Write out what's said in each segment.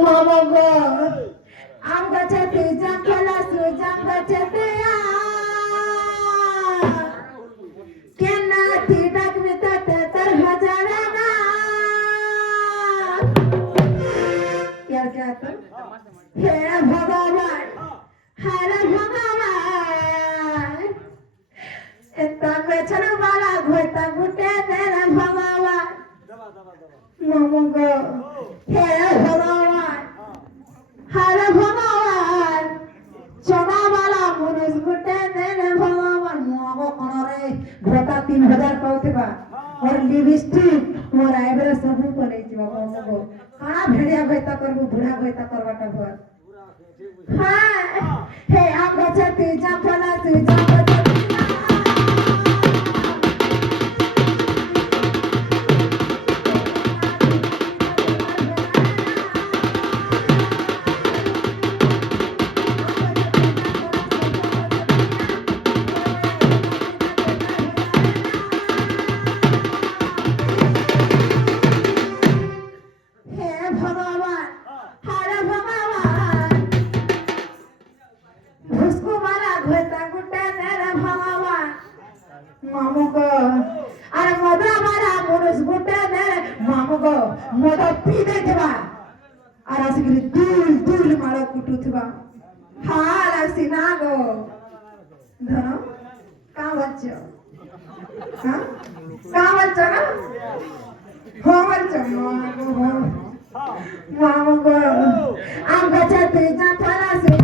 Mamago, I'm gonna take the class with Jangachetea. Cannot take with the Tatar Hazarana. Yarkata, Hera Bhagavan, Hara Bhagavan. Etangachanamala, Gota Gutta, Hera Bhagavan. Mamago, Hera Bhagavan. Hara Bhagavan, Chonamala, Munus Gutta, Hera Bhagavan. Mogo Konore, Gota 3000 पाउथिबा और lipstick मोर eyebrow सब करे जीवा मगो काना भेड़िया भैता करबो बुढ़ा भैता करबाटा भर हां हे आम गछते जा फला से जा Mamugo, are moda mara monus gutta ne mamugo moda pide theba, are asigri dul mara kutu theba, hal asinago, dhano, kawacho, ha, kawacho na, kawacho mamugo, anga chate jantala se.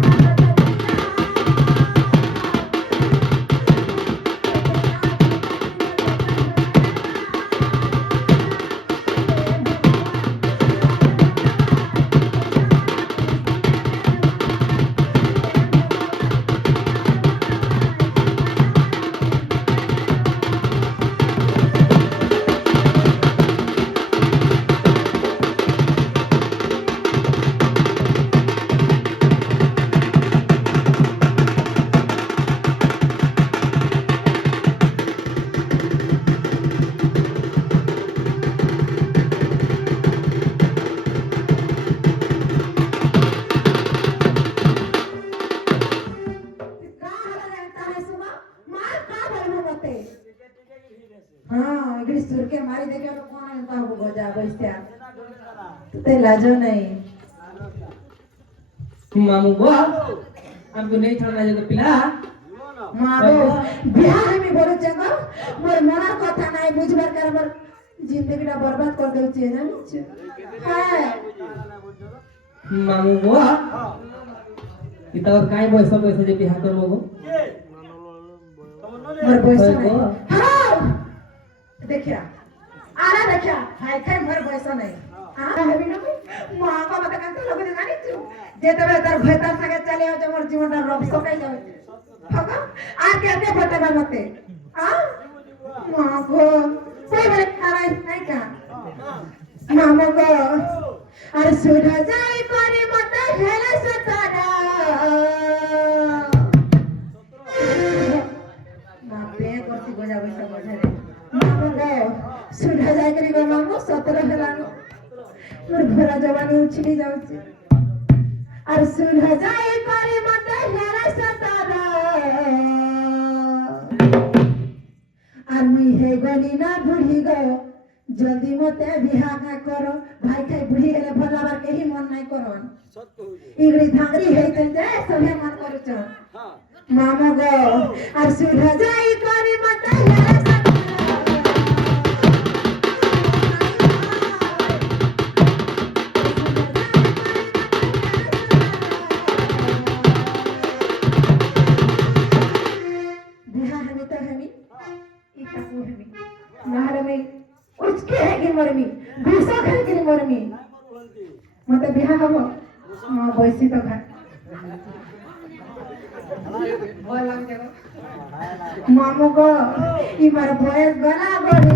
हाँ इगड़ी सुर के मारी देखे तो कौन है ताऊ बजा बैठा ते लाजो नहीं मामू बुआ हमको नहीं छोड़ना जो पिला मारो बिहार में बोलो चंगा मोर मना कथा नहीं बुझबार कर मोर जिंदगी ना बर्बाद कर दे छे जानी छे हां मामू बुआ इतना काई पैसा पैसा जे बिहार करबो मोर पैसा नहीं हां देखिया आला देखिया हाय काय मोर पैसा नहीं हां हेबी न मां का मत कंत लोग जानी छु जेते बेले तार भैता संगे चले आ जे मोर जीवन रा रब सकाई जावे ठका आ केते बतेबा मते हां मां को कोई बेले खाना नहीं का मामो को अरे सुना जाई करे मत हेले सतारा ना पे करती बजा बजा बजा सुधा जाकरी गला मो 17 हेलानो मोर भरा जवानी उछली जाउची आर सुधा जाई करे मते हेरा सतारा आर मुई हे गनी ना बुढ़ी गयो जल्दी मते बिहा का करो भाई खाई बुढ़ी गेले भलाबार केही मन नाही करन इगड़ी धांगरी हेते जे सभे मन करूछ हां मामा गो आर सुधा जाई करे मते हेरा मरमी दूसरा घर के मरमी मते बिहा हबो मां बैसी तो घर भल लाग जाबो मामू को ई मार बयस गला बढ़ी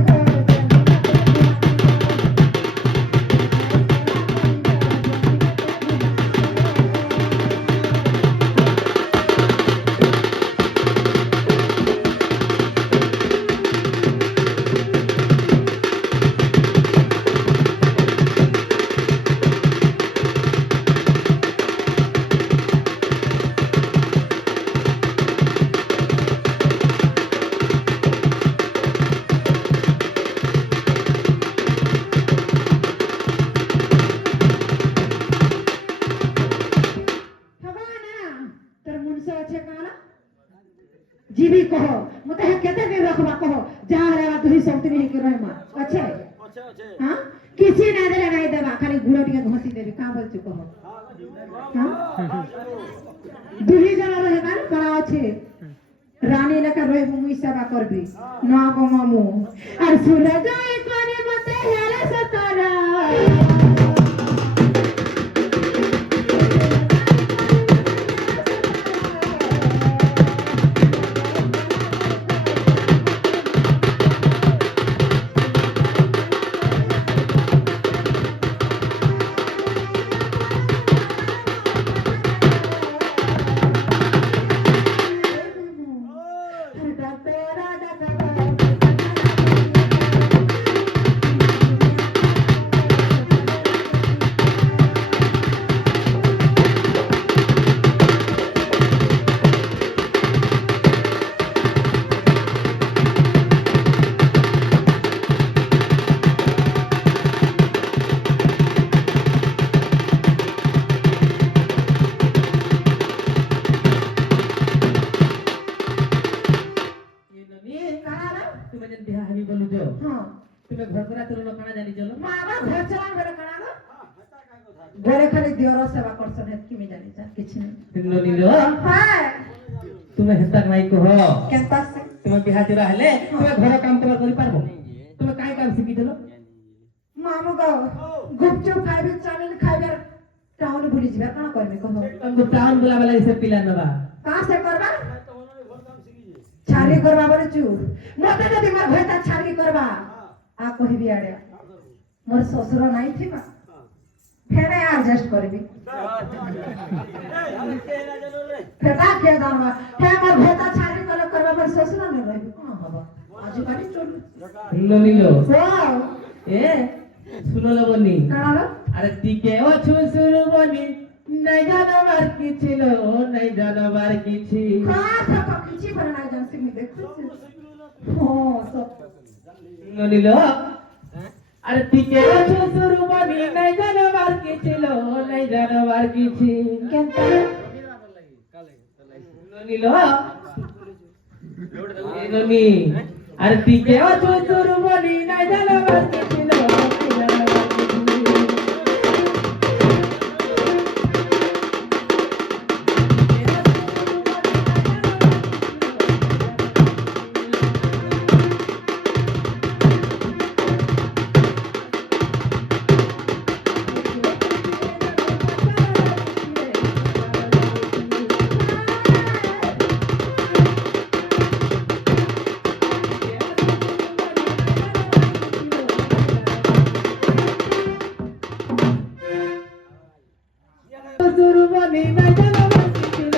जीवी कह मते हे केते दिन रखबा कह जा हरेवा तुही सब दिन के रहमा अच्छे हां किसी ना देले नहीं देबा खाली गुड़ टिके घसी देबी का बोल छु कह हां दुही जना रहे ना करा আছে রানী লেখা রইব মুই সেবা করবি না গো মামু আর সুরজ করে মতে হেলে সতারা তুমি যেন বিয়া হাবি বলু যো हां তুমি ঘর করা তোর লোক কানা জানি চলো मामा घर चलान बेरे करा गो घरे खाली दियोर सेवा करसन है कि में जानी जा किछ नहीं তিনলো নিলো हां তুমি হেতা নাই কহ केनता से তুমি বিয়া দিরা হেলে তুমি ঘর কাম তোমার করি পারবো তুমি কাই কাম শিখি দিলো मामू गो गुपचुप खाइबे चाउमिन खाइबे टाउन भूली जिबे कना करबे कहो तुमको टाउन बुला वाला इसे पिला नबा कहां से करबा छाली करबा बोले चू मते जदी मोर भैता छाली करबा आ कहिबी आड़े मोर ससुर नाही थिबा फेरे एडजस्ट करबी फेटा के जानबा हे मोर भैता छाली करबा मोर ससुर नै रहबी कहां हबा आज काली चलू নিলো নিলো वाओ এ শুনো লবনি কানালো আরে টিকে ও ছুসুর বনি নাই জানবার কি ছিল নাই জানবার কিছু हां सब किछि पर ना जान सिंह देखु हो सब নিলো আরে টিকে ও ছুসুর বনি নাই জানবার কি ছিল নাই জানবার কিছু কেনতা নিলো এগনি আরে টিকে ও ছুসুর বনি নাই জানবার কি ছিল নাই জানবার কিছু সুরবনি নাই জানবার কি ছিল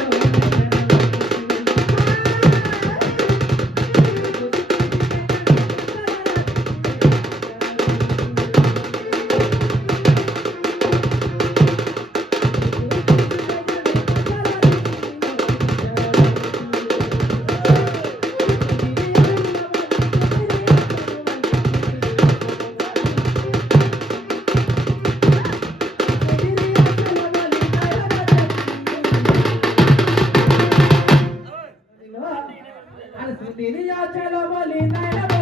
আর সুদিনিয়া চলো বলি নাই